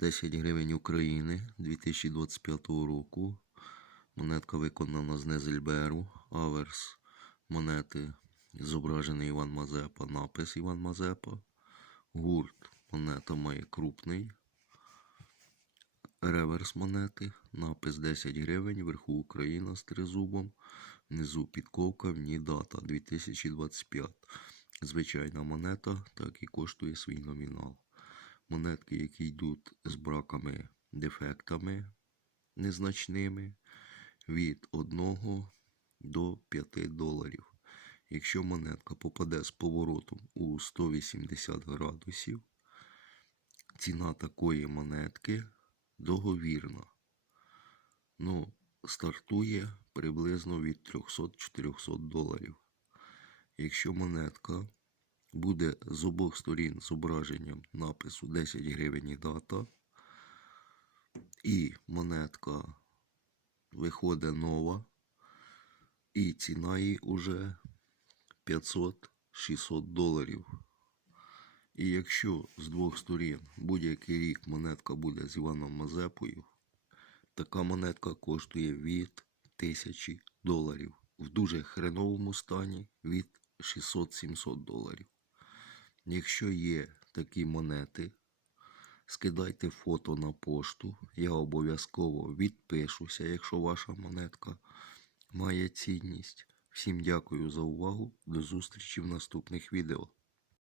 10 гривень України 2025 року. Монетка виконана з Незельберу. Аверс монети зображений Іван Мазепа, напис Іван Мазепа. Гурт монета має крупний. Реверс монети, напис 10 гривень, вверху Україна з тризубом, внизу підковка, в ній дата 2025. Звичайна монета, так і коштує свій номінал. Монетки, які йдуть з браками, дефектами незначними, від 1 до 5 доларів. Якщо монетка попаде з поворотом у 180 градусів, ціна такої монетки договірна. Ну, стартує приблизно від 300-400 доларів. Якщо монетка буде з обох сторін зображенням напису 10 гривень і дата, і монетка виходить нова, і ціна її уже 500-600 доларів. І якщо з двох сторін будь-який рік монетка буде з Іваном Мазепою, така монетка коштує від 1000 доларів. В дуже хреновому стані від 600-700 доларів. Якщо є такі монети, скидайте фото на пошту. Я обов'язково відпишуся, якщо ваша монетка має цінність. Всім дякую за увагу. До зустрічі в наступних відео.